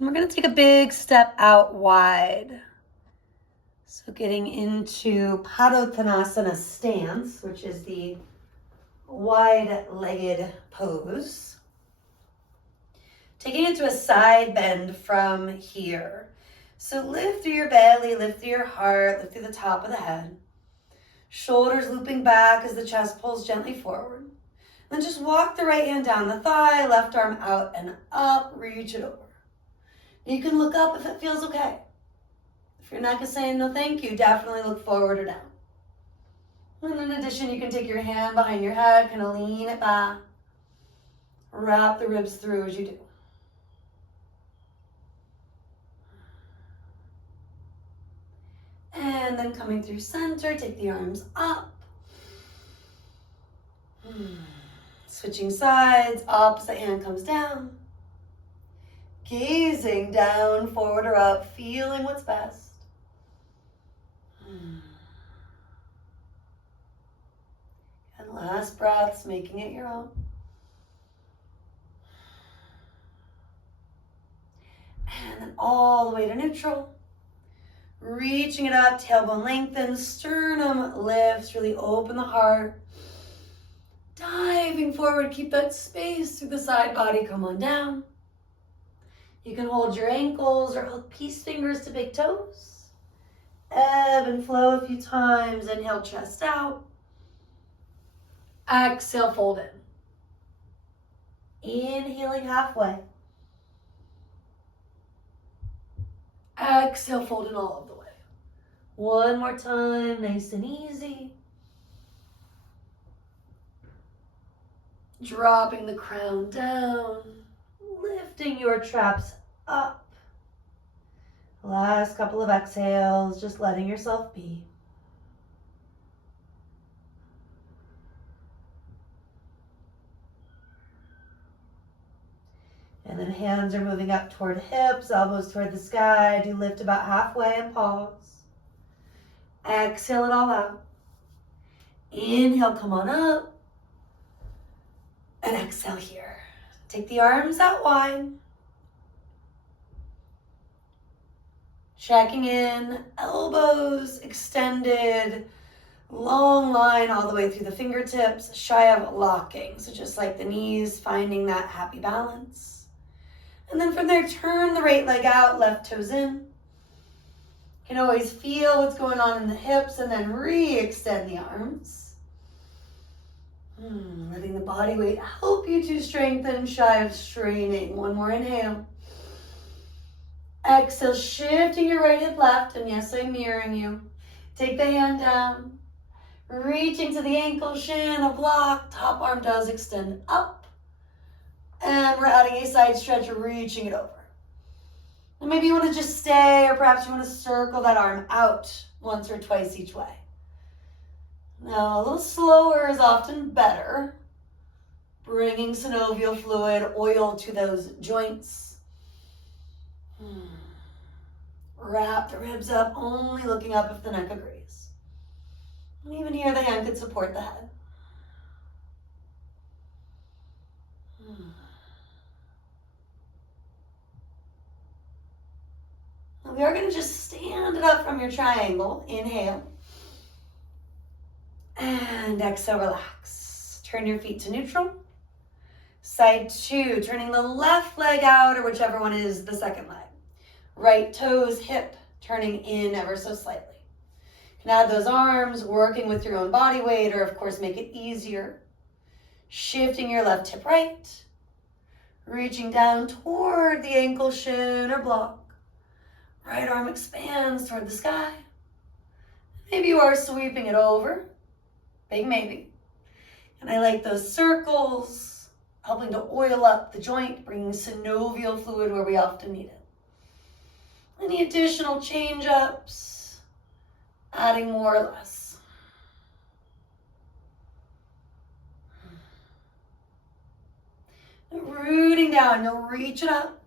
And we're going to take a big step out wide. So getting into Padottanasana stance, which is the wide-legged pose. Taking it to a side bend from here. So lift through your belly, lift through your heart, lift through the top of the head. Shoulders looping back as the chest pulls gently forward. Then just walk the right hand down the thigh, left arm out and up, reach it over. You can look up if it feels okay. If your neck is saying no thank you, definitely look forward or down. And in addition, you can take your hand behind your head, kind of lean it back. Wrap the ribs through as you do. And then coming through center, take the arms up. Switching sides, opposite hand comes down. Gazing down, forward or up, feeling what's best. And last breaths, making it your own. And then all the way to neutral. Reaching it up, tailbone lengthens, sternum lifts, really open the heart. Diving forward, keep that space through the side body, come on down. You can hold your ankles or hook peace fingers to big toes. Ebb and flow a few times, inhale, chest out. Exhale, fold in. Inhaling halfway. Exhale, fold in all of the way. One more time, nice and easy. Dropping the crown down, lifting your traps up. Last couple of exhales, just letting yourself be. And then hands are moving up toward hips, elbows toward the sky. Do lift about halfway and pause. Exhale it all out. Inhale, come on up. And exhale here. Take the arms out wide. Checking in, elbows extended, long line all the way through the fingertips, shy of locking. So just like the knees, finding that happy balance. And then from there, turn the right leg out, left toes in. You can always feel what's going on in the hips and then re-extend the arms. Letting the body weight help you to strengthen, shy of straining. One more inhale. Exhale, shifting your right hip left, and yes, I'm mirroring you. Take the hand down, reaching to the ankle, shin, a block, top arm does extend up. And we're adding a side stretch, reaching it over. And maybe you want to just stay, or perhaps you want to circle that arm out once or twice each way. Now, a little slower is often better. Bringing synovial fluid, oil to those joints. Wrap the ribs up, only looking up if the neck agrees. And even here, the hand could support the head. Now we are going to just stand it up from your triangle. Inhale. And exhale, relax. Turn your feet to neutral. Side two, turning the left leg out, or whichever one is the second leg. Right toes, hip, turning in ever so slightly. You can add those arms, working with your own body weight, or of course make it easier. Shifting your left hip right. Reaching down toward the ankle, shin, or block. Right arm expands toward the sky. Maybe you are sweeping it over. Big maybe. And I like those circles, helping to oil up the joint, bringing synovial fluid where we often need it. Any additional change-ups, adding more or less. And rooting down, you'll reach it up.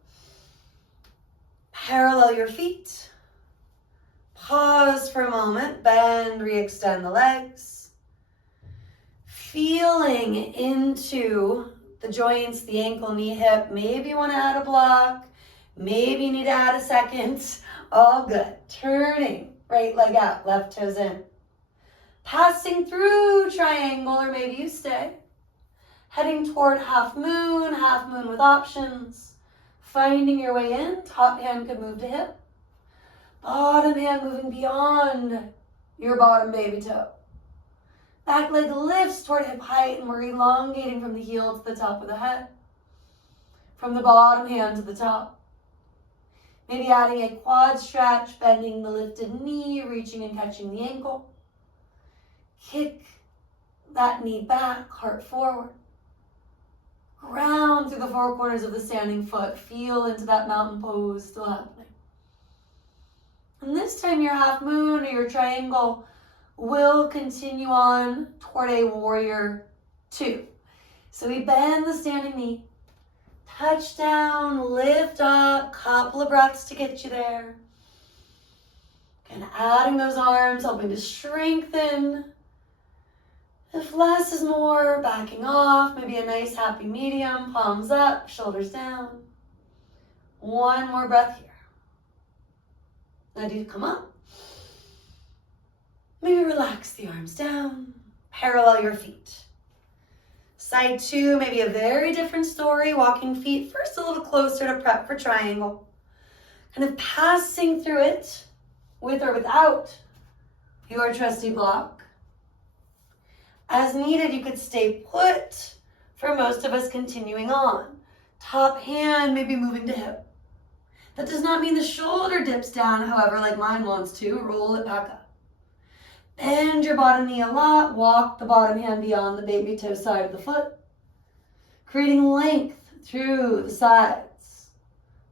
Parallel your feet. Pause for a moment, bend, re-extend the legs. Feeling into the joints, the ankle, knee, hip. Maybe you want to add a block. Maybe you need to add a second. All good. Turning, right leg out, left toes in. Passing through triangle, or maybe you stay. Heading toward half moon with options. Finding your way in, top hand could move to hip. Bottom hand moving beyond your bottom baby toe. Back leg lifts toward hip height, and we're elongating from the heel to the top of the head. From the bottom hand to the top. Maybe adding a quad stretch, bending the lifted knee, reaching and catching the ankle. Kick that knee back, heart forward. Ground through the four corners of the standing foot. Feel into that mountain pose still happening. And this time your half moon or your triangle will continue on toward a warrior two. So we bend the standing knee. Touch down, lift up, couple of breaths to get you there. And adding those arms, helping to strengthen. If less is more, backing off, maybe a nice happy medium, palms up, shoulders down. One more breath here. Now do you come up? Maybe relax the arms down, parallel your feet. Side two, maybe a very different story, walking feet first a little closer to prep for triangle. Kind of passing through it with or without your trusty block. As needed, you could stay put for most of us continuing on. Top hand maybe moving to hip. That does not mean the shoulder dips down, however, like mine wants to. Roll it back up. Bend your bottom knee a lot. Walk the bottom hand beyond the baby toe side of the foot. Creating length through the sides,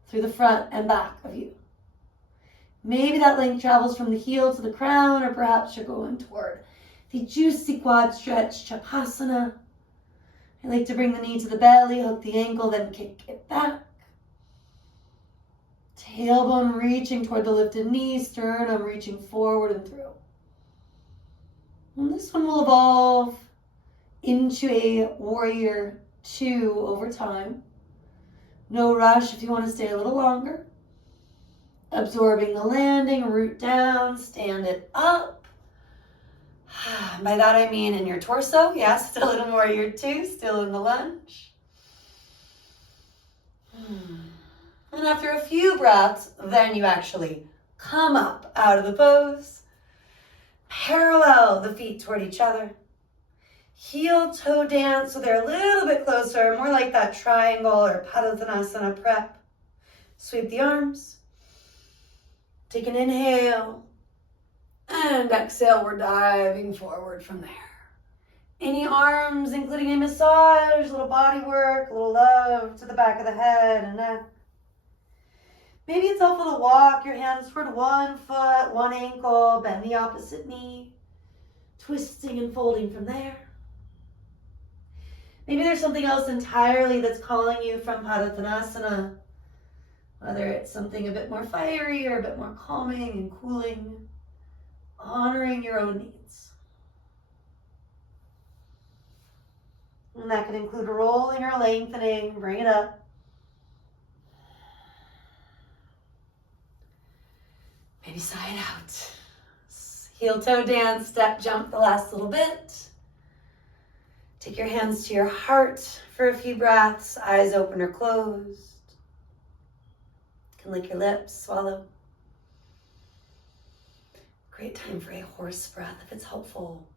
through the front and back of you. Maybe that length travels from the heel to the crown, or perhaps you're going toward the juicy quad stretch, Chapasana. I like to bring the knee to the belly, hook the ankle, then kick it back. Tailbone reaching toward the lifted knee, sternum reaching forward and through. And this one will evolve into a warrior two over time. No rush if you want to stay a little longer. Absorbing the landing, root down, stand it up. By that I mean in your torso. Yes, still in warrior two, still in the lunge. And after a few breaths, then you actually come up out of the pose. Parallel the feet toward each other. Heel toe dance, so they're a little bit closer, more like that triangle or Padottanasana prep. Sweep the arms. Take an inhale. And exhale, we're diving forward from there. Any arms, including a massage, a little body work, a little love to the back of the head and neck. Maybe it's helpful to walk your hands toward one foot, one ankle, bend the opposite knee, twisting and folding from there. Maybe there's something else entirely that's calling you from Padottanasana, whether it's something a bit more fiery or a bit more calming and cooling, honoring your own needs. And that can include rolling or lengthening, bring it up. Maybe side out. Heel toe dance, step jump the last little bit. Take your hands to your heart for a few breaths, eyes open or closed. You can lick your lips, swallow. Great time for a horse breath if it's helpful.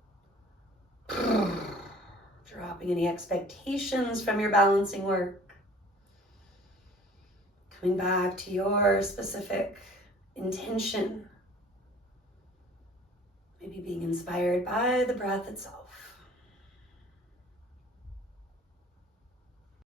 Dropping any expectations from your balancing work. Coming back to your specific intention. Maybe being inspired by the breath itself.